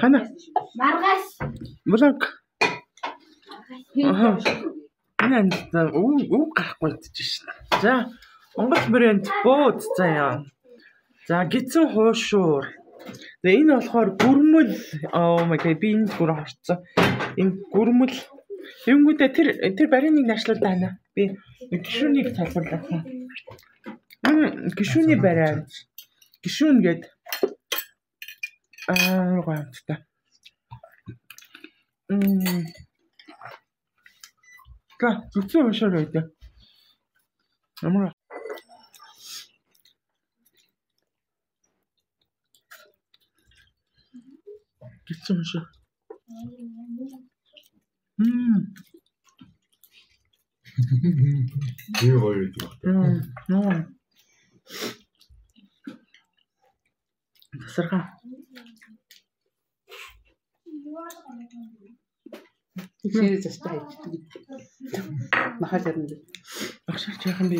Хана. Маргаш. Влог. Анаа уу гарахгүй идчихсэн. За Монгол брэнд бууд заяа. За гидсэн хуушуур. Тэгээ энэ болохоор гүрмэл oh my god би энэ бүр харцсан. Энэ гүрмэл юмгуудаа тэр бариныг наашлаад байна. Би гишүүнийг тайлбарлаа. Гишүүний барай. Гишүүн гээд гоомттай. Ка зүцэн уушаар байдаг. Ямар гитсэн уушаа. Юу гоё юм. Тасархаа. Ихээрээ застай хийдэг. Махаж ярина. Багшаа яахан бэ?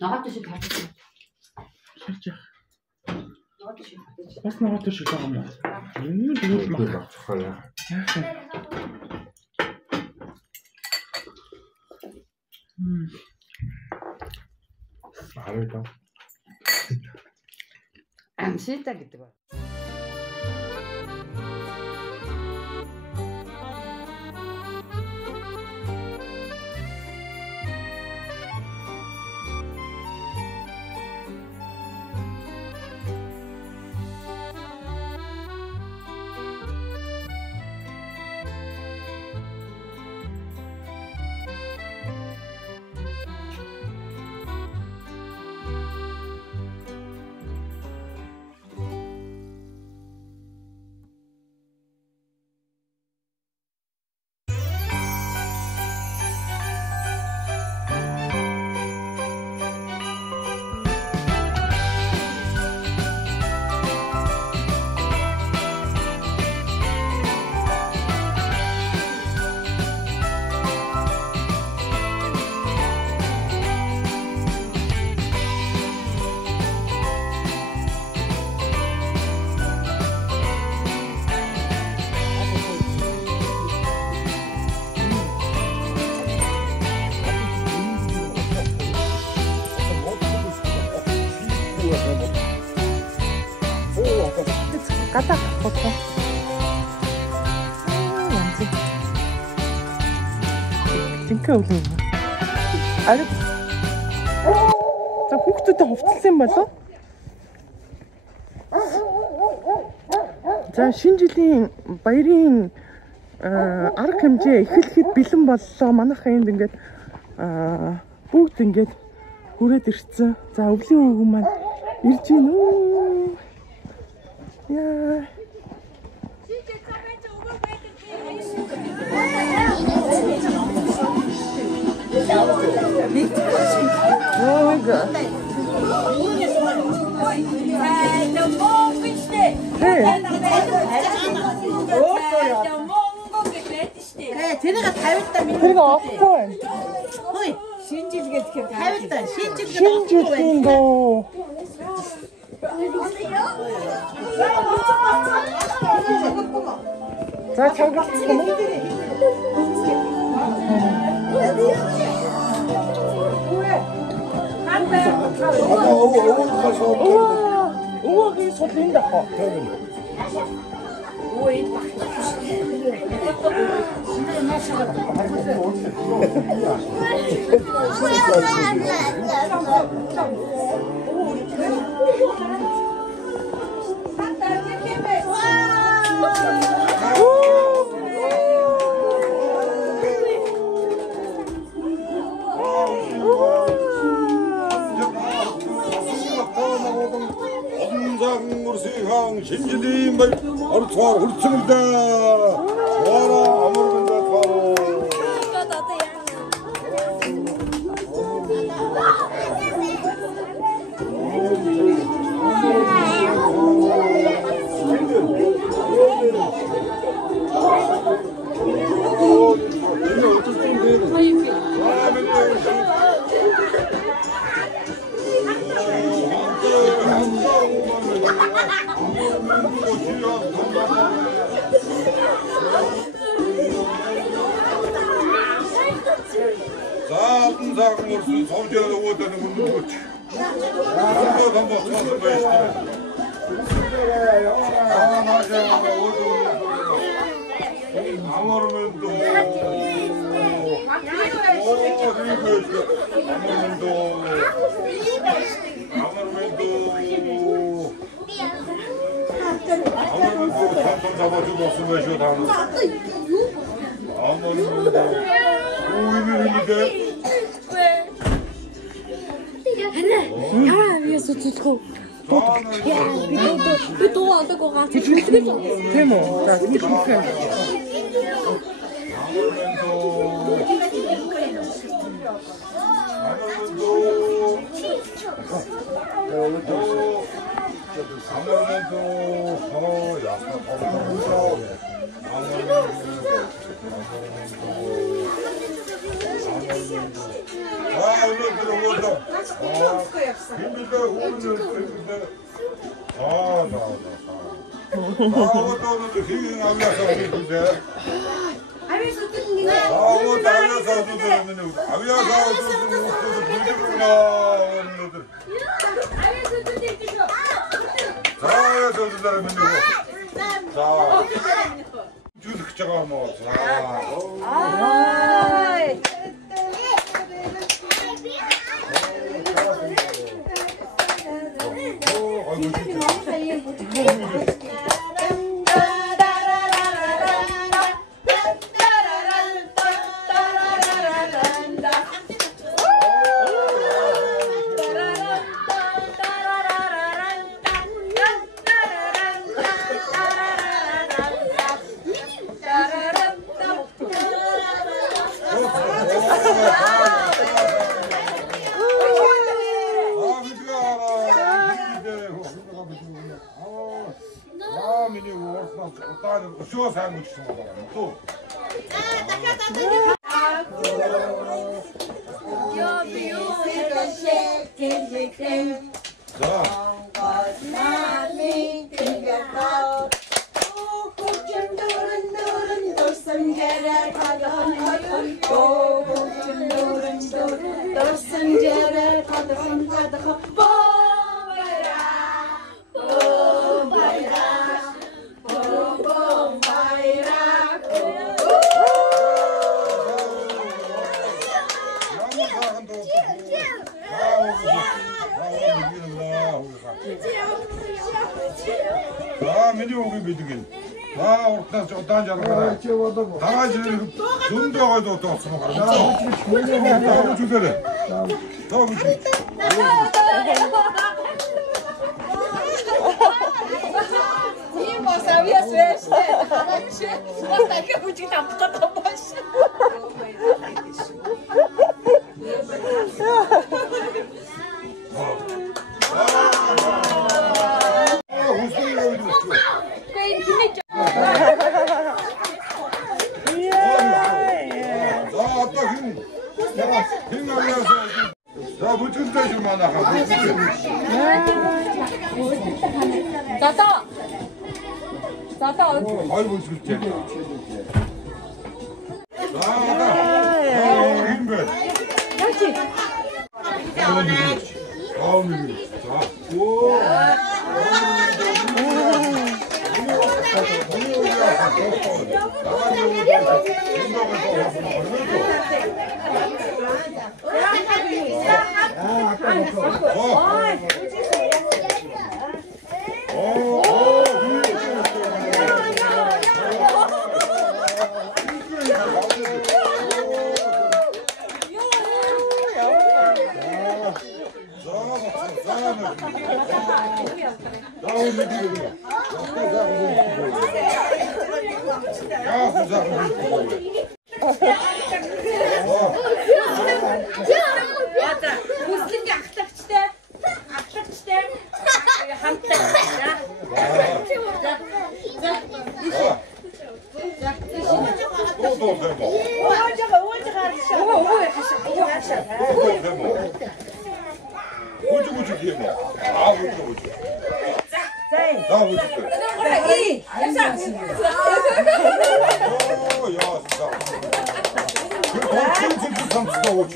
Нагаад шиг хаачих. Шарч. Бас нагаад шиг байгаа юм. Юу дүүл багцхаа. Арайда. Амсита гэдэг ба. Гадаа хото. Янз. Тинкэ үлээ. Ари. За хүүхдүүдэд хувцалсан болов? За шинэ жилийн баярын арга хэмжээ эхлэхэд бэлэн боллоо. Манайхаа энд ингээд бүгд ингээд хүрээд ирсэн. За өвлийн өвгөн маань ирж гин үү? Яа. Тэрийг тавилтаа минь. Тэр офтой. Хөөе, шинжилгээ тэгэхээр тавилтаа. Шинжилгээ дөө. За чангалсан юм. Уугийн сулын дахоо. Ой, 신지님 말 어르차 훌층다 와라 아무런다 타로 사고 무슨 서울에도 오다는 건 누구지? 한번 쳐서 보시죠. 아무르면 또 삼성 잡아주고 없으면 쉬어 다음 아무르면 오이는데 하나 위에서 두고 또 안 될 것 같아. 대모. 자, 이렇게.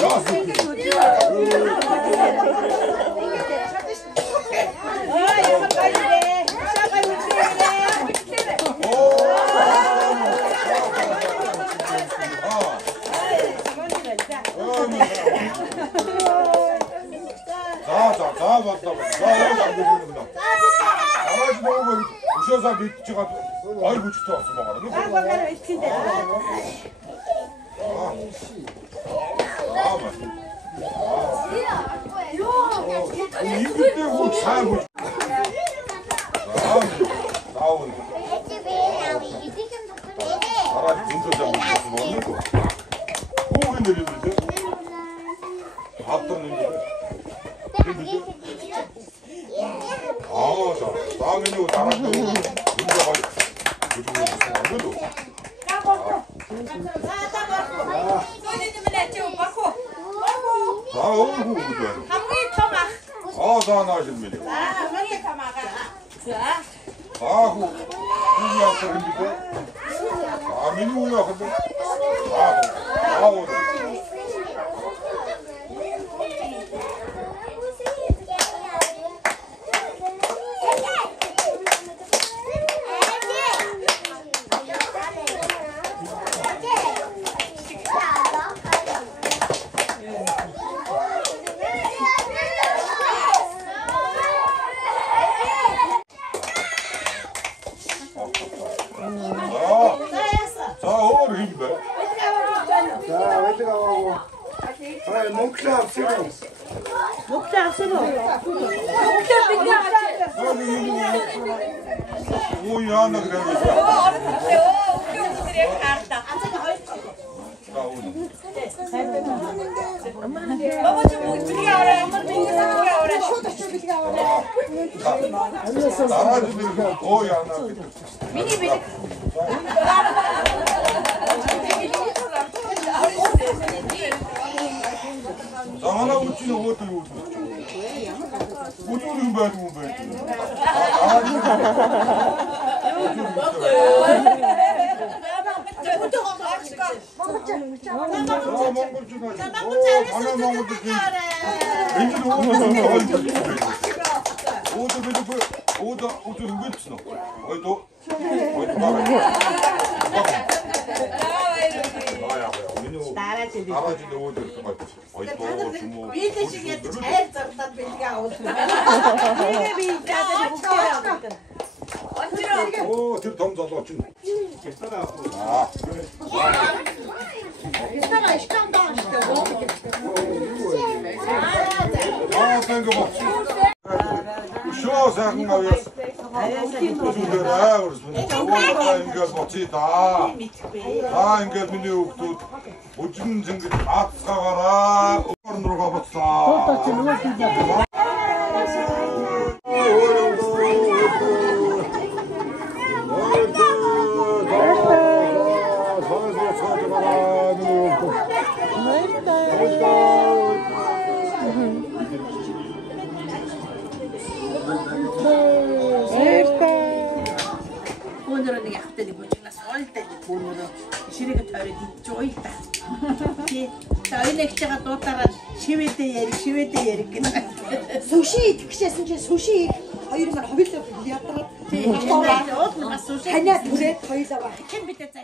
야, Uşağıza bir çıkartıp ay bu çıktı aslında bakalım. İyi gitti bu çay bu. Sağ olun. Ara 진짜 잘 먹었어. 뭐 내리는데? 밥도는데. 아, 자, 다음에는 나랑 운동할 그쪽으로 다 나시면 아고 우리한테 근데 아 민우야 근데 아우 목장 쓰고. 오야 나 그래. Sana uçuyor o da yok. Uçuyorum ben bu ben. 나라지도 오들 빌드시게 잘 썼던 빌드가 오늘. 이게 빌드가 웃겨요. 오, 들 덤자도 좀. 이따가 식당도 안 시켜. 아, 땡겨 Şu sen var. Engel botita. Engel mini yoktu. Ucun zingit atska gara. Ornur kapatsa. 오늘은 약들이 뭐지가 쏠때 오늘은 시리가 털이 쪼있다. 저희네 기자가 또 따라 시외 때 예리 끼나. Sushi тэгшээсэн чинь sushi хоёр мөр ховлоо яадаг. 네, 옛날에 어떤 맛 소스. Ханиа түрээд хоёлоо ба. 캔 밑에 짜.